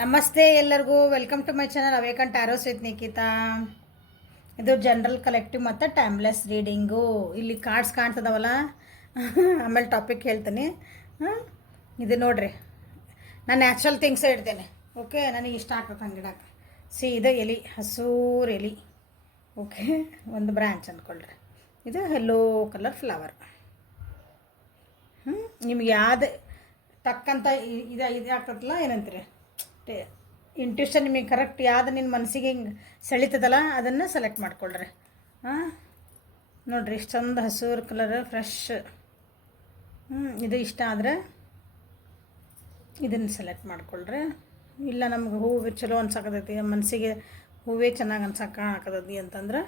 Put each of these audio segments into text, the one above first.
ನಮಸ್ತೆ ಎಲ್ಲರಿಗೂ welcome to my channel awaken tarots with Nikhita. ಇದು ಜನರಲ್ ಕಲೆಕ್ಟಿವ್ ಮತ್ತು ಟೈಮ್ಲೆಸ್ ರೀಡಿಂಗು. ಇಲ್ಲಿ ಕಾರ್ಡ್ಸ್ ಕಾಣ್ತದವಲ್ಲ, ಆಮೇಲೆ ಟಾಪಿಕ್ ಹೇಳ್ತೀನಿ. ಇದು ನೋಡ್ರಿ, ನಾನು ನ್ಯಾಚುರಲ್ ಥಿಂಗ್ಸ್ ಇಡ್ತೇನೆ. ಓಕೆ, ನನಗೆ ಇಷ್ಟ ಆಗ್ತದೆ ಹಂಗಿಡಕ್ಕೆ. ಇದು ಎಲಿ, ಹಸೂರು ಎಲಿ. ಓಕೆ, ಒಂದು ಬ್ರ್ಯಾಂಚ್ ಅಂದ್ಕೊಳ್ರಿ. ಇದು ಯೆಲ್ಲೋ ಕಲರ್ ಫ್ಲವರ್. ನಿಮ್ಗೆ ಯಾವ್ದು ತಕ್ಕಂತ ಇದು ಆಗ್ತದಲ್ಲ, ಏನಂತೀರಿ, ಇಂಟ್ಯೂಷನ್ ನಿಮಗೆ ಕರೆಕ್ಟ್ ಯಾವ್ದು ನಿನ್ನ ಮನಸ್ಸಿಗೆ ಹಿಂಗೆ ಸೆಳಿತದಲ್ಲ ಅದನ್ನು ಸೆಲೆಕ್ಟ್ ಮಾಡ್ಕೊಳ್ರಿ. ನೋಡಿರಿ, ಇಷ್ಟು ಚಂದ ಹಸೂರು ಕಲರ್ ಫ್ರೆಶ್. ಇದು ಇಷ್ಟ ಆದರೆ ಇದನ್ನು ಸೆಲೆಕ್ಟ್ ಮಾಡ್ಕೊಳ್ರಿ. ಇಲ್ಲ ನಮ್ಗೆ ಹೂವು ಚಲೋ ಅನ್ಸಕತೈತಿ, ಮನಸ್ಸಿಗೆ ಹೂವೇ ಚೆನ್ನಾಗಿ ಕಾಣಕತ್ತೈತಿ ಅಂತಂದ್ರೆ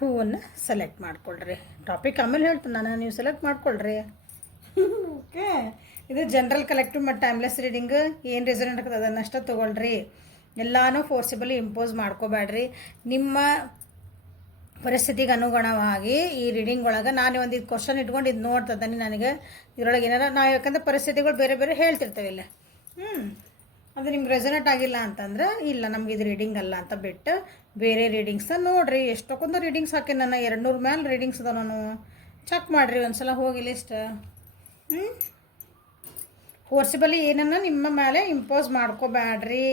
ಹೂವನ್ನು ಸೆಲೆಕ್ಟ್ ಮಾಡ್ಕೊಳ್ರಿ. ಟಾಪಿಕ್ ಆಮೇಲೆ ಹೇಳ್ತೀನಿ ನಾನು, ನೀವು ಸೆಲೆಕ್ಟ್ ಮಾಡ್ಕೊಳ್ರಿ. ಓಕೆ, ಇದು ಜನರಲ್ ಕಲೆಕ್ಟಿವ್ ಮತ್ತು ಟೈಮ್ಲೆಸ್ ರೀಡಿಂಗ್. ಏನು ರೆಸೊನೇಟ್ ಆಗ್ತದೆ ಅದನ್ನಷ್ಟೇ ತೊಗೊಳ್ರಿ. ಎಲ್ಲನೂ ಫೋರ್ಸಿಬಲಿ ಇಂಪೋಸ್ ಮಾಡ್ಕೋಬೇಡ್ರಿ. ನಿಮ್ಮ ಪರಿಸ್ಥಿತಿಗೆ ಅನುಗುಣವಾಗಿ ಈ ರೀಡಿಂಗ್ ಒಳಗೆ ನಾನು ಒಂದು ಇದು ಕ್ವಶನ್ ಇಟ್ಕೊಂಡು ಇದು ನೋಡ್ತದಾನೆ ನನಗೆ ಇದರೊಳಗೆ ಏನಾರ ನಾವು, ಯಾಕಂದ್ರೆ ಪರಿಸ್ಥಿತಿಗಳು ಬೇರೆ ಬೇರೆ ಹೇಳ್ತಿರ್ತೇವೆ ಇಲ್ಲ. ಅದು ನಿಮ್ಗೆ ರೆಸೊನೇಟ್ ಆಗಿಲ್ಲ ಅಂತಂದ್ರೆ ಇಲ್ಲ, ನಮ್ಗೆ ಇದು ರೀಡಿಂಗ್ ಅಲ್ಲ ಅಂತ ಬಿಟ್ಟು ಬೇರೆ ರೀಡಿಂಗ್ಸ್ನ ನೋಡಿರಿ. ಎಷ್ಟೊಂದು ರೀಡಿಂಗ್ಸ್ ಹಾಕಿ ನಾನು 200 ಮೇಲೆ ರೀಡಿಂಗ್ಸ್ ಅದ, ನಾನು ಚೆಕ್ ಮಾಡಿರಿ ಒಂದ್ಸಲ ಹೋಗಿ ಲಿಸ್ಟ್. ಫೋರ್ಸಿಬಲಿ ಏನನ್ನ ನಿಮ್ಮ ಮೇಲೆ ಇಂಪೋಸ್ ಮಾಡ್ಕೋಬೇಡ್ರಿ.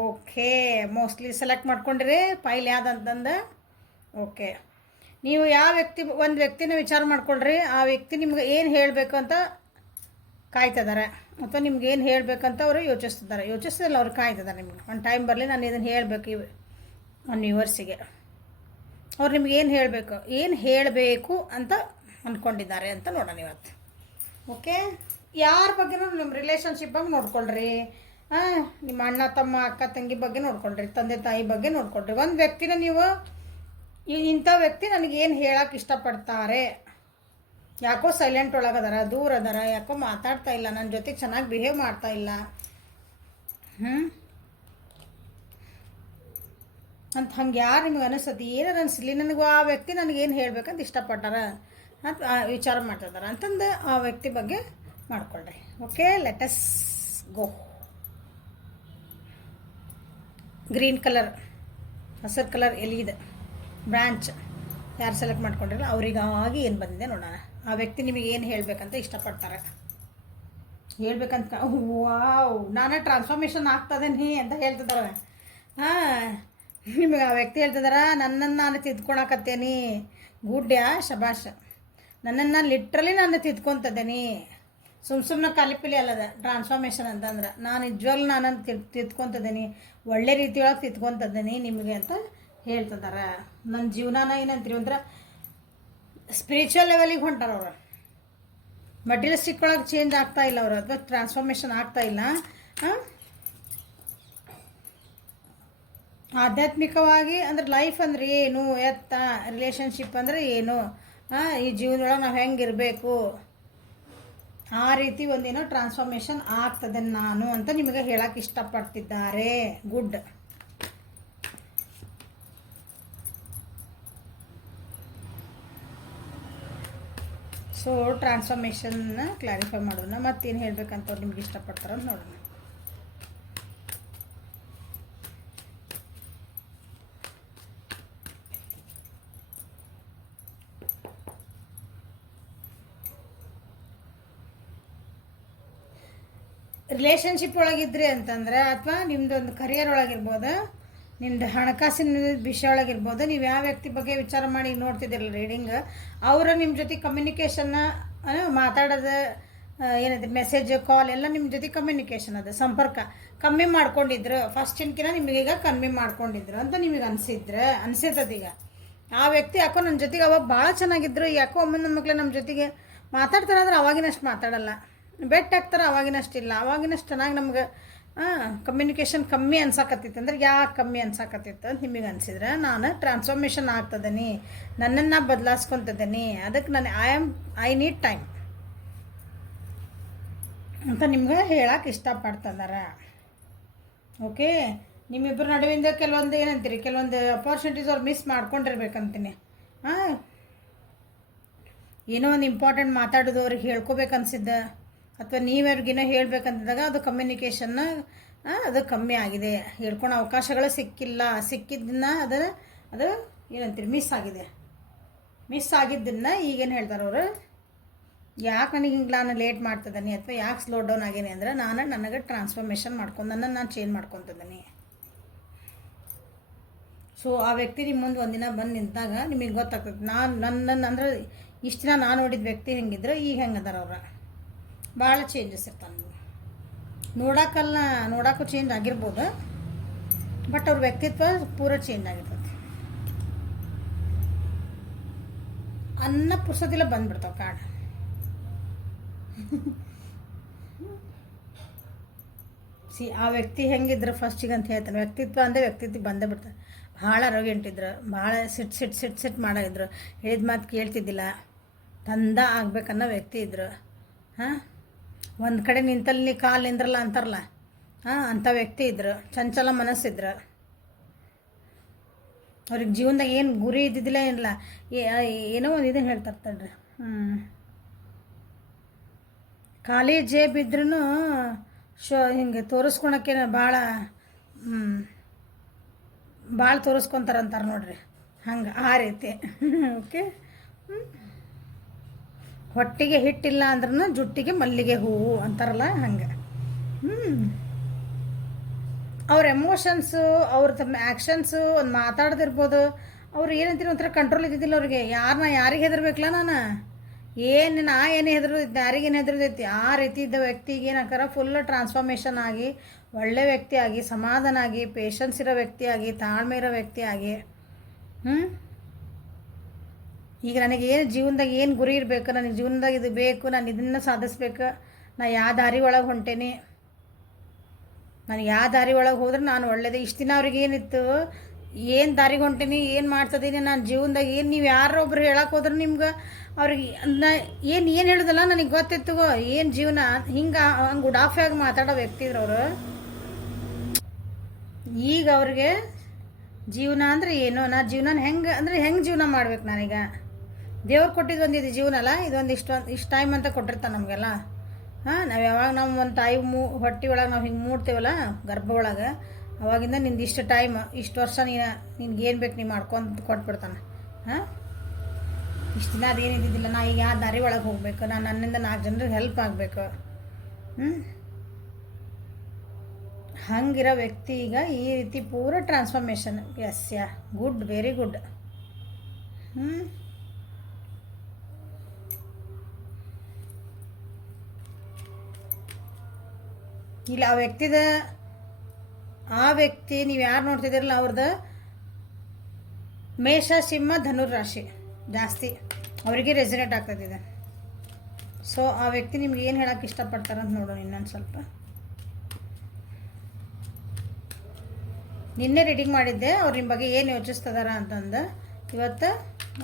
ಓಕೆ, ಮೋಸ್ಟ್ಲಿ ಸೆಲೆಕ್ಟ್ ಮಾಡ್ಕೊಂಡಿರಿ ಫೈಲ್ ಯಾವುದಂತಂದು. ಓಕೆ, ನೀವು ಯಾವ ಒಂದು ವ್ಯಕ್ತಿನ ವಿಚಾರ ಮಾಡ್ಕೊಳ್ರಿ. ಆ ವ್ಯಕ್ತಿ ನಿಮ್ಗೆ ಏನು ಹೇಳಬೇಕು ಅಂತ ಕಾಯ್ತಿದ್ದಾರೆ, ಅಥವಾ ನಿಮ್ಗೆ ಏನು ಹೇಳಬೇಕಂತ ಅವರು ಯೋಚಿಸ್ತಿಲ್ಲ, ಅವ್ರು ಕಾಯ್ತಿದ್ದಾರೆ. ನಿಮ್ಗೆ ಒಂದು ಟೈಮ್ ಬರಲಿ, ನಾನು ಇದನ್ನು ಹೇಳಬೇಕು ಒಂದು ವ್ಯೂವರ್ಸಿಗೆ. ಅವ್ರು ನಿಮ್ಗೆ ಏನು ಹೇಳಬೇಕು ಅಂತ ಅಂದ್ಕೊಂಡಿದ್ದಾರೆ ಅಂತ ನೋಡೋಣ ಇವತ್ತು. ಓಕೆ, ಯಾರ ಬಗ್ಗೆನೂ ನಿಮ್ಮ ರಿಲೇಷನ್ಶಿಪ್ ಬಗ್ಗೆ ನೋಡ್ಕೊಳ್ರಿ. ನಿಮ್ಮ ಅಣ್ಣ ತಮ್ಮ ಅಕ್ಕ ತಂಗಿ ಬಗ್ಗೆ ನೋಡ್ಕೊಳ್ರಿ, ತಂದೆ ತಾಯಿ ಬಗ್ಗೆ ನೋಡ್ಕೊಳ್ರಿ. ಒಂದು ವ್ಯಕ್ತಿನ ನೀವು ಇಂಥ ವ್ಯಕ್ತಿ ನನಗೇನು ಹೇಳಕ್ಕೆ ಇಷ್ಟಪಡ್ತಾರೆ, ಯಾಕೋ ಸೈಲೆಂಟ್ ಒಳಗದಾರ, ದೂರ ಅದಾರ, ಯಾಕೋ ಮಾತಾಡ್ತಾ ಇಲ್ಲ, ನನ್ನ ಜೊತೆ ಚೆನ್ನಾಗಿ ಬಿಹೇವ್ ಮಾಡ್ತಾ ಇಲ್ಲ ಅಂತ ಹಂಗೆ ಯಾರು ನಿಮ್ಗೆ ಅನಿಸ್ತತಿ, ಏನಾರು ಅನಿಸ್ಲಿ, ನನಗೂ ಆ ವ್ಯಕ್ತಿ ನನಗೇನು ಹೇಳ್ಬೇಕಂತ ಇಷ್ಟಪಟ್ಟಾರ ಅಂತ ವಿಚಾರ ಮಾಡ್ತಿದ್ದಾರೆ ಅಂತಂದು ಆ ವ್ಯಕ್ತಿ ಬಗ್ಗೆ ಮಾಡ್ಕೊಳ್ರಿ. Okay, let's go. Green colour, ಹಸಿರು ಕಲರ್ ಎಲಿದು ಬ್ರ್ಯಾಂಚ್ ಯಾರು ಸೆಲೆಕ್ಟ್ ಮಾಡ್ಕೊಂಡಿರಲ್ಲ ಅವರಿಗಾಗಿ ಏನು ಬಂದಿದೆ ನೋಡೋಣ. ಆ ವ್ಯಕ್ತಿ ನಿಮಗೆ ಏನು ಹೇಳಬೇಕಂತ ಇಷ್ಟಪಡ್ತಾರೆ, ಹೇಳ್ಬೇಕಂತ. ವಾವ್, ನಾನೇ ಟ್ರಾನ್ಸ್ಫಾರ್ಮೇಷನ್ ಆಗ್ತದೇನಿ ಅಂತ ಹೇಳ್ತಿದ್ದಾರೆ. ನಿಮಗೆ ಆ ವ್ಯಕ್ತಿ ಹೇಳ್ತಿದಾರ, ನನ್ನನ್ನು ನಾನು ತಿದ್ಕೊಳಕತ್ತೇನಿ. ಗುಡ್ಡ್ಯಾ, ಶಬಾಷ್. ನನ್ನನ್ನು ಲಿಟ್ರಲಿ ನಾನು ತಿದ್ಕೊತದ್ದೇನೆ, ಸುಮ್ಮನೆ ಕಾಲಿಪಿಲಿ ಅಲ್ಲದ ಟ್ರಾನ್ಸ್ಫಾರ್ಮೇಷನ್ ಅಂತಂದ್ರೆ. ನಾನು ನಿಜವಾಗ್ಲೂ ನಾನು ತಿದ್ಕೊತದ್ದೇನೆ, ಒಳ್ಳೆ ರೀತಿಯೊಳಗೆ ತಿದ್ಕೊತದ್ದೇನೆ ನಿಮಗೆ ಅಂತ ಹೇಳ್ತಿದ್ದಾರೆ. ನನ್ನ ಜೀವನಾನ ಏನಂತೀರಿ ಅಂದ್ರೆ ಸ್ಪಿರಿಚುವಲ್ ಲೆವೆಲಿಗೆ ಹೊಂಟಾರ ಅವರು. ಮಟೀರಿಯಲಿಸ್ಟಿಕ್ ಒಳಗೆ ಚೇಂಜ್ ಆಗ್ತಾ ಇಲ್ಲ ಅವರು, ಅಥವಾ ಟ್ರಾನ್ಸ್ಫಾರ್ಮೇಷನ್ ಆಗ್ತಾ ಇಲ್ಲ. ಆಧ್ಯಾತ್ಮಿಕವಾಗಿ ಅಂದ್ರೆ ಲೈಫ್ ಅಂದ್ರೆ ಏನು, ಎತ್ತ ರಿಲೇಷನ್ಶಿಪ್ ಅಂದರೆ ಏನು, ಈ ಜೀವನದೊಳಗೆ ನಾವು ಹೆಂಗಿರಬೇಕು, ಆ ರೀತಿ ಒಂದೇನೋ ಟ್ರಾನ್ಸ್ಫಾರ್ಮೇಷನ್ ಆಗ್ತದೆ ನಾನು ಅಂತ ನಿಮಗೆ ಹೇಳಕ್ಕೆ ಇಷ್ಟಪಡ್ತಿದ್ದಾರೆ. ಗುಡ್. ಸೊ ಟ್ರಾನ್ಸ್ಫಾರ್ಮೇಷನ್ನ ಕ್ಲಾರಿಫೈ ಮಾಡೋಣ, ಮತ್ತೇನು ಹೇಳ್ಬೇಕಂತ ಅವ್ರು ನಿಮ್ಗೆ ಇಷ್ಟಪಡ್ತಾರಂತ ನೋಡೋಣ. ರಿಲೇಷನ್ಶಿಪ್ ಒಳಗಿದ್ರಿ ಅಂತಂದ್ರೆ, ಅಥವಾ ನಿಮ್ದೊಂದು ಕರಿಯರ್ ಒಳಗಿರ್ಬೋದು, ನಿಮ್ದು ಹಣಕಾಸಿನ ವಿಷಯ ಒಳಗಿರ್ಬೋದು, ನೀವು ಯಾವ ವ್ಯಕ್ತಿ ಬಗ್ಗೆ ವಿಚಾರ ಮಾಡಿ ನೋಡ್ತಿದ್ದೀರಲ್ಲ ರೀಡಿಂಗ್, ಅವರು ನಿಮ್ಮ ಜೊತೆ ಕಮ್ಯುನಿಕೇಷನ್ನ ಮಾತಾಡೋದು ಏನಿದೆ, ಮೆಸೇಜ್ ಕಾಲ್ ಎಲ್ಲ ನಿಮ್ಮ ಜೊತೆ ಕಮ್ಯುನಿಕೇಷನ್ ಅದು ಸಂಪರ್ಕ ಕಮ್ಮಿ ಮಾಡ್ಕೊಂಡಿದ್ರು, ಫಸ್ಟಿನ್ಕಿನ ನಿಮಗೀಗ ಕಮ್ಮಿ ಮಾಡ್ಕೊಂಡಿದ್ರು ಅಂತ ನಿಮಗೆ ಅನಿಸಿರ್ತದೆ. ಆ ವ್ಯಕ್ತಿ ಯಾಕೋ ನನ್ನ ಜೊತೆಗೆ ಅವಾಗ ಭಾಳ ಚೆನ್ನಾಗಿದ್ರು, ಯಾಕೋ ಒಮ್ಮೆ ನನ್ನ ಮಕ್ಳು ನಮ್ಮ ಜೊತೆಗೆ ಮಾತಾಡ್ತಾರೆ ಅಂದ್ರೆ ಅವಾಗಿನಷ್ಟು ಮಾತಾಡಲ್ಲ, ಬೆಟ್ ಹಾಕ್ತಾರೆ ಅವಾಗಿನಷ್ಟಿಲ್ಲ. ಅವಾಗಿನಷ್ಟು ಚೆನ್ನಾಗಿ ನಮ್ಗೆ ಕಮ್ಯುನಿಕೇಷನ್ ಕಮ್ಮಿ ಅನ್ಸಾಕತ್ತಿತ್ತು ಅಂದ್ರೆ ಯಾಕೆ ಕಮ್ಮಿ ಅನ್ಸಾಕತ್ತಿತ್ತು ಅಂತ ನಿಮಗೆ ಅನಿಸಿದ್ರೆ, ನಾನು ಟ್ರಾನ್ಸ್ಫಾರ್ಮೇಷನ್ ಆಗ್ತದೇನಿ, ನನ್ನನ್ನು ಬದಲಾಯಿಸ್ಕೊತದೇನಿ, ಅದಕ್ಕೆ ನಾನು ಐ ನೀಡ್ ಟೈಮ್ ಅಂತ ನಿಮ್ಗೆ ಹೇಳಕ್ಕೆ ಇಷ್ಟಪಡ್ತಿದ್ದಾರೆ. ಓಕೆ, ನಿಮ್ಮಿಬ್ಬರ ನಡುವಿಂದ ಕೆಲವೊಂದು ಏನಂತೀರಿ, ಕೆಲವೊಂದು ಅಪಾರ್ಚುನಿಟೀಸ್ ಅವ್ರು ಮಿಸ್ ಮಾಡ್ಕೊಂಡಿರ್ಬೇಕಂತೀನಿ. ಏನೋ ಒಂದು ಇಂಪಾರ್ಟೆಂಟ್ ಮಾತಾಡೋದು ಅವ್ರಿಗೆ ಹೇಳ್ಕೊಬೇಕನ್ಸಿದ್ದ, ಅಥವಾ ನೀವ್ಯಾರಿಗಿನ ಹೇಳಬೇಕಂತಿದ್ದಾಗ ಅದು ಕಮ್ಯುನಿಕೇಷನ್ನ ಅದು ಕಮ್ಮಿ ಆಗಿದೆ, ಹೇಳ್ಕೊಳೋ ಅವಕಾಶಗಳು ಸಿಕ್ಕಿಲ್ಲ, ಸಿಕ್ಕಿದ್ದನ್ನ ಅದು ಏನಂತೀರಿ ಮಿಸ್ ಆಗಿದ್ದನ್ನು ಈಗೇನು ಹೇಳ್ತಾರೆ ಅವರು, ಯಾಕೆ ನನಗೆ ಹಿಂಗೆ ನಾನು ಲೇಟ್ ಮಾಡ್ತಿದ್ದೀನಿ ಅಥವಾ ಯಾಕೆ ಸ್ಲೋ ಡೌನ್ ಆಗೇನಿ ಅಂದ್ರೆ ನನಗೆ ಟ್ರಾನ್ಸ್ಫಾರ್ಮೇಷನ್ ನಾನು ಚೇಂಜ್ ಮಾಡ್ಕೊತಿದ್ದೀನಿ. ಸೊ ಆ ವ್ಯಕ್ತಿ ನಿಮ್ಮ ಮುಂದೆ ಒಂದಿನ ಬಂದು ನಿಂತಾಗ ನಿಮಗೆ ಗೊತ್ತಾಗ್ತದೆ, ನನ್ನ ಅಂದ್ರೆ ಇಷ್ಟು ದಿನ ನಾನು ನೋಡಿದ ವ್ಯಕ್ತಿ ಹೆಂಗಿದ್ರೆ ಈಗ ಹೆಂಗೆ ಅದಾರ ಅವ್ರ, ಭಾಳ ಚೇಂಜಸ್ ಇರ್ತಾನೆ. ನೋಡೋಕ್ಕೂ ಚೇಂಜ್ ಆಗಿರ್ಬೋದು, ಬಟ್ ಅವ್ರ ವ್ಯಕ್ತಿತ್ವ ಪೂರ ಚೇಂಜ್ ಆಗಿರ್ತದೆ. ಅನ್ನ ಪುರ್ಸೋದಿಲ್ಲ ಬಂದ್ಬಿಡ್ತಾವೆ ಕಾರ್ಡ್. ಆ ವ್ಯಕ್ತಿ ಹೆಂಗಿದ್ರೆ ಫಸ್ಟಿಗೆ ಅಂತ ಹೇಳ್ತಾನೆ, ವ್ಯಕ್ತಿತ್ವ ಅಂದರೆ ವ್ಯಕ್ತಿತ್ವ ಬಂದೇ ಬಿಡ್ತಾರೆ. ಭಾಳ ಅರೋಗ್ಯಂಟಿದ್ರು, ಭಾಳ ಸಿಟ್ ಮಾಡಿದ್ರು, ಹೇಳಿದ ಮಾತು ಕೇಳ್ತಿದ್ದಿಲ್ಲ, ತಂದ ಆಗ್ಬೇಕನ್ನೋ ವ್ಯಕ್ತಿ ಇದ್ರು. ಒಂದು ಕಡೆ ನಿಂತಲ್ಲಿ ಕಾಲು ನಿಂದ್ರಲ್ಲ ಅಂತಾರಲ್ಲ, ಅಂಥ ವ್ಯಕ್ತಿ ಇದ್ರು. ಚಂಚಲ ಮನಸ್ಸಿದ್ರು. ಅವ್ರಿಗೆ ಜೀವನದಾಗ ಏನು ಗುರಿ ಇದ್ದಿದ್ದಿಲ್ಲ, ಏನಿಲ್ಲ, ಏನೋ ಒಂದು ಇದನ್ನು ಹೇಳ್ತಾರ್ತಾಳ್ರಿ. ಖಾಲಿ ಜೇಬಿದ್ರೂ ಹಿಂಗೆ ತೋರಿಸ್ಕೊಳಕ್ಕೆ ಭಾಳ ತೋರಿಸ್ಕೊತಾರಂತಾರೆ ನೋಡ್ರಿ, ಹಂಗೆ ಆ ರೀತಿ. ಓಕೆ, ಹೊಟ್ಟಿಗೆ ಹಿಟ್ಟಿಲ್ಲ ಅಂದ್ರೂ ಜುಟ್ಟಿಗೆ ಮಲ್ಲಿಗೆ ಹೂವು ಅಂತಾರಲ್ಲ ಹಂಗೆ. ಅವ್ರ ಎಮೋಷನ್ಸು, ಅವ್ರ ತಮ್ಮ ಆ್ಯಕ್ಷನ್ಸು, ಒಂದು ಮಾತಾಡ್ದಿರ್ಬೋದು, ಅವ್ರು ಏನಂತೀರಿ ಒಂಥರ ಕಂಟ್ರೋಲ್ ಇದ್ದಿದ್ದಿಲ್ಲ ಅವ್ರಿಗೆ. ಯಾರಿಗೆ ಹೆದರ್ಬೇಕಲ್ಲ ನಾನು, ಏನು ಹೆದರ್ದೈತಿ, ಯಾರಿಗೇನು ಹೆದರ್ದೈತಿ, ಆ ರೀತಿ ಇದ್ದ ವ್ಯಕ್ತಿಗೆ ಏನಾಕಾರ ಫುಲ್ ಟ್ರಾನ್ಸ್ಫಾರ್ಮೇಷನ್ ಆಗಿ ಒಳ್ಳೆ ವ್ಯಕ್ತಿಯಾಗಿ, ಸಮಾಧಾನ ಆಗಿ, ಪೇಷನ್ಸ್ ಇರೋ ವ್ಯಕ್ತಿಯಾಗಿ, ತಾಳ್ಮೆ ಇರೋ ವ್ಯಕ್ತಿಯಾಗಿ. ಈಗ ನನಗೆ ಏನು ಜೀವನದಾಗ ಏನು ಗುರಿ ಇರಬೇಕು, ನನಗೆ ಜೀವನದಾಗ ಇದು ಬೇಕು, ನಾನು ಇದನ್ನು ಸಾಧಿಸ್ಬೇಕು, ನಾ ಯಾವ ದಾರಿ ಒಳಗೆ ಹೊಂಟೇನಿ, ನನಗೆ ಯಾವ ದಾರಿ ಒಳಗೆ ಹೋದ್ರೆ ನಾನು ಒಳ್ಳೇದೇ. ಇಷ್ಟು ದಿನ ಅವ್ರಿಗೆ ಏನಿತ್ತು, ಏನು ದಾರಿಗೆ ಹೊಂಟೀನಿ, ಏನು ಮಾಡ್ತಿದ್ದೀನಿ ನಾನು ಜೀವನದಾಗ, ಏನು ನೀವು ಯಾರೊಬ್ರು ಹೇಳಕ್ಕೆ ಹೋದ್ರೆ ನಿಮ್ಗೆ ಅವ್ರಿಗೆ ಏನು ಹೇಳೋದಲ್ಲ ನನಗೆ ಗೊತ್ತಿತ್ತು, ಏನು ಜೀವನ ಹಂಗೆ ಉಡಾಫಿಯಾಗಿ ಮಾತಾಡೋ ವ್ಯಕ್ತಿ ಇದ್ರು ಅವರು. ಈಗ ಅವ್ರಿಗೆ ಜೀವನ ಅಂದರೆ ಏನು, ನಾ ಜೀವನ ಹೆಂಗೆ ಜೀವನ ಮಾಡ್ಬೇಕು, ನಾನೀಗ ದೇವ್ರು ಕೊಟ್ಟಿದ್ದು ಒಂದಿದು ಜೀವನ ಅಲ್ಲ, ಇದೊಂದು ಇಷ್ಟು ಟೈಮ್ ಅಂತ ಕೊಟ್ಟಿರ್ತಾನೆ ನಮಗೆಲ್ಲ. ನಾವು ಯಾವಾಗ ನಾವು ಒಂದು ತಾಯಿ ಹೊಟ್ಟೆ ಒಳಗೆ ನಾವು ಹಿಂಗೆ ಮೂಡ್ತೇವಲ್ಲ ಗರ್ಭ ಒಳಗೆ, ಅವಾಗಿಂದ ನಿಂದು ಇಷ್ಟು ಟೈಮ್, ಇಷ್ಟು ವರ್ಷ ನಿನ್ಗೇನು ಬೇಕು ನೀನು ಮಾಡ್ಕೊಂಡು ಕೊಟ್ಬಿಡ್ತಾನೆ. ಇಷ್ಟು ದಿನ ಅದೇನಿದ್ದಿದ್ದಿಲ್ಲ, ನಾ ಈಗ ಯಾವ ದಾರಿ ಒಳಗೆ ಹೋಗ್ಬೇಕು, ನಾನು ನನ್ನಿಂದ 4 ಜನರಿಗೆ ಹೆಲ್ಪ್ ಆಗಬೇಕು. ಹಂಗಿರೋ ವ್ಯಕ್ತಿ ಈಗ ಈ ರೀತಿ ಪೂರ transformation. Yes, good, very good. ಇಲ್ಲ ಆ ವ್ಯಕ್ತಿ ನೀವು ಯಾರು ನೋಡ್ತಿದ್ದೀರಲ್ಲ ಅವ್ರದ್ದು ಮೇಷ, ಸಿಂಹ, ಧನುರಾಶಿ ಜಾಸ್ತಿ ಅವರಿಗೆ ರೆಸಿನೇಟ್ ಆಗ್ತದಿದೆ. ಸೊ ಆ ವ್ಯಕ್ತಿ ನಿಮ್ಗೆ ಏನು ಹೇಳೋಕ್ಕೆ ಇಷ್ಟಪಡ್ತಾರಂತ ನೋಡೋಣ ಇನ್ನೊಂದು ಸ್ವಲ್ಪ. ನಿನ್ನೆ ರೀಡಿಂಗ್ ಮಾಡಿದ್ದೆ, ಅವ್ರು ನಿಮ್ಮ ಬಗ್ಗೆ ಏನು ಯೋಚಿಸ್ತದಾರ ಅಂತಂದು. ಇವತ್ತು